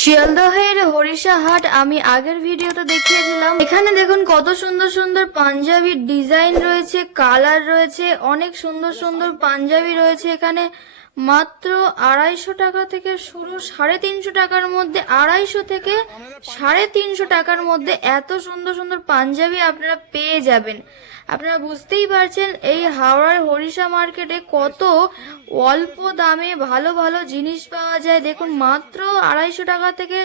শিয়ালদহের হরিষা হাট আমি আগের ভিডিওতে দেখিয়েছিলাম। এখানে দেখুন কত সুন্দর সুন্দর পাঞ্জাবির ডিজাইন রয়েছে, কালার রয়েছে, অনেক সুন্দর সুন্দর পাঞ্জাবি রয়েছে। এখানে মাত্র 250 টাকা থেকে শুরু, 350 টাকার মধ্যে, 250 থেকে 350 টাকার মধ্যে এত সুন্দর সুন্দর পাঞ্জাবি আপনারা পেয়ে যাবেন। আপনারা বুঝতেই পারছেন এই হাওড়ার হরিষা মার্কেটে কত অল্প দামে ভালো ভালো জিনিস পাওয়া যায়। দেখুন মাত্র 250 টাকা থেকে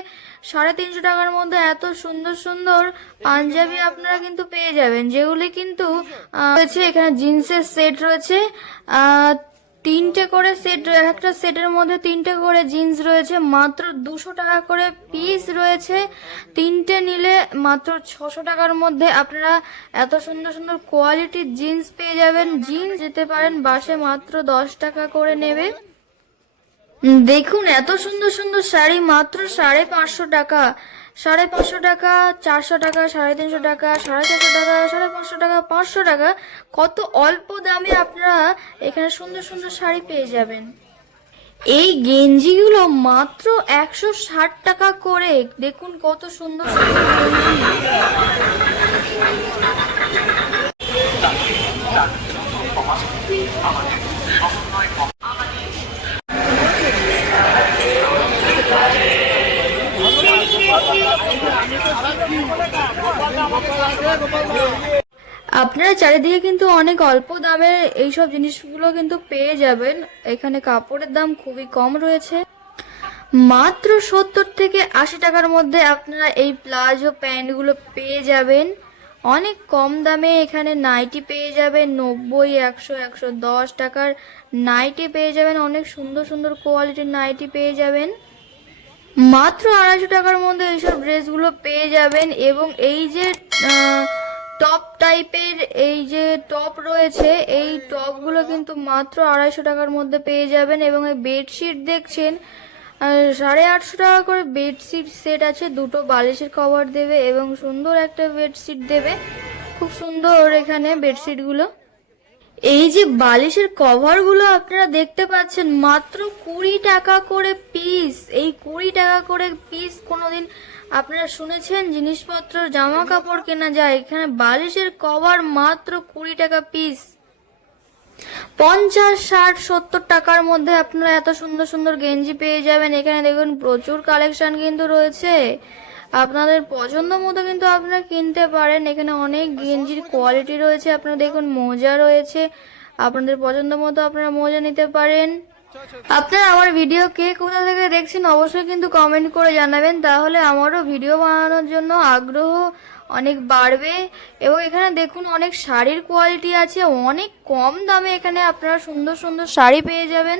350 টাকার মধ্যে এত সুন্দর সুন্দর পাঞ্জাবি আপনারা কিন্তু পেয়ে যাবেন, যেগুলি কিন্তু রয়েছে। এখানে জিন্সের সেট রয়েছে, 3টে করে সেট, একটা সেটের মধ্যে 3টে করে জিন্স রয়েছে, মাত্র 200 টাকা করে পিস রয়েছে। 3টে নিলে মাত্র 600 টাকার মধ্যে আপনারা এত সুন্দর সুন্দর কোয়ালিটির জিন্স পেয়ে যাবেন। জিন্স যেতে পারেন বাসে, মাত্র 10 টাকা করে নেবে। দেখুন এত সুন্দর সুন্দর শাড়ি মাত্র 550 টাকা, 550 টাকা, 400 টাকা, 350 টাকা, 450 টাকা, 550 টাকা, 500 টাকা, কত অল্প দামে আপনারা এখানে সুন্দর সুন্দর শাড়ি পেয়ে যাবেন। এই গেঞ্জিগুলো মাত্র 160 টাকা করে। দেখুন কত সুন্দর সুন্দর গেঞ্জি। আপনারা চারিদিকে কিন্তু অনেক অল্প দামে এইসব জিনিসগুলো কিন্তু পেয়ে যাবেন। এখানে কাপড়ের দাম খুবই কম রয়েছে, মাত্র 70 থেকে 80 টাকার মধ্যে আপনারা এই প্লাজো প্যান্টগুলো পেয়ে যাবেন অনেক কম দামে। এখানে নাইটি পেয়ে যাবেন 90, 100, 110 টাকার নাইটি পেয়ে যাবেন। অনেক সুন্দর সুন্দর কোয়ালিটির নাইটি পেয়ে যাবেন। মাত্র 250 টাকার মধ্যে এইসব ড্রেসগুলো পেয়ে যাবেন। এবং এই যে টপ টাইপের এই যে টপ রয়েছে, এই টপগুলো কিন্তু মাত্র 250 টাকার মধ্যে পেয়ে যাবেন। এবং এই বেডশিট দেখছেন 850 টাকা করে বেডশিট সেট আছে, 2টো বালিশের কভার দেবে এবং সুন্দর একটা বেডশিট দেবে। খুব সুন্দর এখানে বেডশিটগুলো। এই যে বালিশের কভারগুলো আপনারা দেখতে পাচ্ছেন মাত্র 20 টাকা করে পিস। এই 20 টাকা করে পিস কোনোদিন আপনারা শুনেছেন? জিনিসপত্র জামা কাপড় কেনা যায়, এখানে বালিশের কভার মাত্র 20 টাকা পিস। 50, 60, 70 টাকার মধ্যে আপনারা এত সুন্দর সুন্দর গেঞ্জি পেয়ে যাবেন। এখানে দেখুন প্রচুর কালেকশন কিন্তু রয়েছে, আপনাদের পছন্দ মতো কিন্তু আপনারা কিনতে পারেন। এখানে অনেক গেঞ্জির কোয়ালিটি রয়েছে। আপনারা দেখুন মোজা রয়েছে, আপনাদের পছন্দ মতো আপনারা মোজা নিতে পারেন। আপনারা আমার ভিডিও কে কোথা থেকে দেখছেন অবশ্যই কিন্তু কমেন্ট করে জানাবেন, তাহলে আমারও ভিডিও বানানোর জন্য আগ্রহ অনেক বাড়বে। এবং এখানে দেখুন অনেক শাড়ির কোয়ালিটি আছে, অনেক কম দামে এখানে আপনারা সুন্দর সুন্দর শাড়ি পেয়ে যাবেন।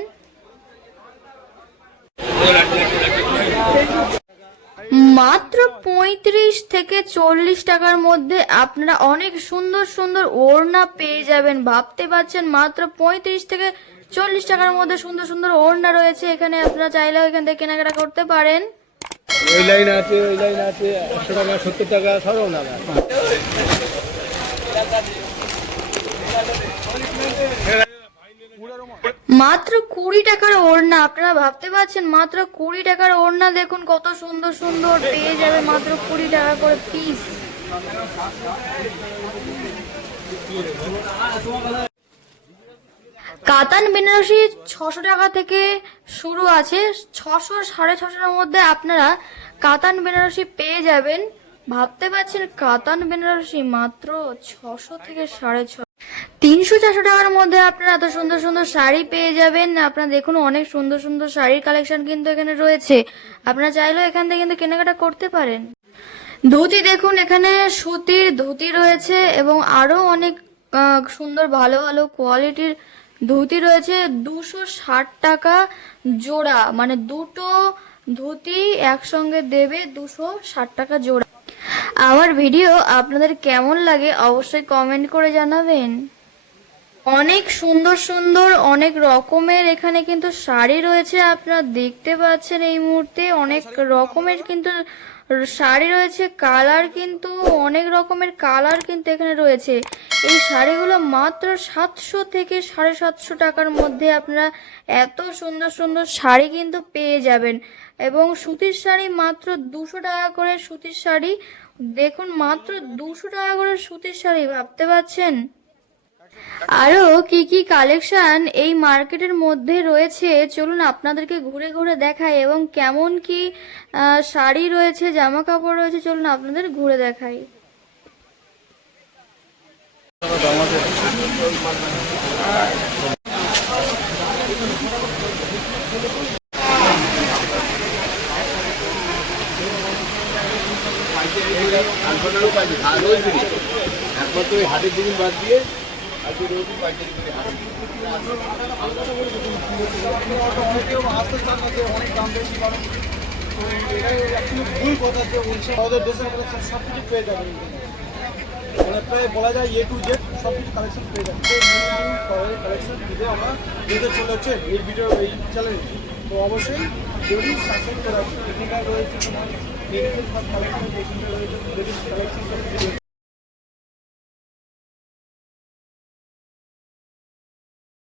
মাত্র 35 থেকে 40 টাকার মধ্যে আপনারা অনেক সুন্দর সুন্দর ওড়না পেয়ে যাবেন। ভাবতে পারছেন মাত্র 35 থেকে 40 টাকার মধ্যে সুন্দর সুন্দর ওড়না রয়েছে। এখানে আপনারা চাইলেও এখান থেকে কেনাকাটা করতে পারেন। ওই লাইন আছে, ওই লাইন আছে, 100 টাকা, 70 টাকা, সব না। মাত্র 20 টাকার ওড়না, আপনারা ভাবতে পারছেন মাত্র 20 টাকার ওড়না। দেখুন কত সুন্দর সুন্দর পেয়ে যাবে মাত্র 20 টাকা করে পিস। কাতান বেনারসি 600 টাকা থেকে শুরু আছে, 600, 650-এর মধ্যে আপনারা কাতান বেনারসি পেয়ে যাবেন। ভাবতে পারছেন কাতান বেনারসি মাত্র 600 থেকে 650, 300-400 টাকার মধ্যে আপনারা এত সুন্দর সুন্দর শাড়ি পেয়ে যাবেন। আপনারা দেখুন অনেক সুন্দর সুন্দর শাড়ির কালেকশন কিন্তু এখানে রয়েছে, আপনারা চাইলেও এখান থেকে কিন্তু কেনাকাটা করতে পারেন। ধুতি দেখুন এখানে সুতির ধুতি রয়েছে এবং আরো অনেক সুন্দর ভালো ভালো কোয়ালিটির ধুতি রয়েছে। 260 টাকা জোড়া, মানে 2টো ধুতি একসঙ্গে দেবে 260 টাকা জোড়া। আমার ভিডিও আপনাদের কেমন লাগে অবশ্যই কমেন্ট করে জানাবেন। অনেক সুন্দর সুন্দর অনেক রকমের এখানে কিন্তু শাড়ি রয়েছে, আপনারা দেখতে পাচ্ছেন এই মুহূর্তে অনেক রকমের কিন্তু শাড়ি রয়েছে। কালার কিন্তু অনেক রকমের কালার কিন্তু এখানে রয়েছে। এই শাড়িগুলো মাত্র 700 থেকে 750 টাকার মধ্যে আপনারা এত সুন্দর সুন্দর শাড়ি কিন্তু পেয়ে যাবেন। এবং সুতির শাড়ি মাত্র 200 টাকা করে সুতির শাড়ি, দেখুন মাত্র 200 টাকা করে সুতির শাড়ি, ভাবতে পারছেন? আরো কি কি কালেকশন এই মার্কেটের মধ্যে রয়েছে চলুন আপনাদেরকে ঘুরে ঘুরে দেখাই, এবং কেমন কি শাড়ি রয়েছে, জামা কাপড় রয়েছে, চলুন আপনাদের ঘুরে দেখাই। একমাত্র ওই হাটের দিন বাদ দিয়ে আজকে রোজ পাইকারি করে হাট। অনেকেও আসতে চান না যে অনেক দাম বেশি, কারণ তো এটাই অ্যাকচুয়ালি ভুল কথা যে উড়িষ্যা আমাদের দেশের কালেকশন সব কিছু পেয়ে যাবেন এখানে। মানে প্রায় বলা যায় এ টু জেড সব কিছু কালেকশন পেয়ে যাবেন। তো নিউ কালেকশন ভিডিও আমরা দিতে চলে হচ্ছে এই ভিডিও এই চ্যানেলে, তো অবশ্যই যদি সাবস্ক্রাইব করা আছে। এখানটায় রয়েছে তোমার কালেকশন, এখানটায় রয়েছে লেডিস কালেকশন।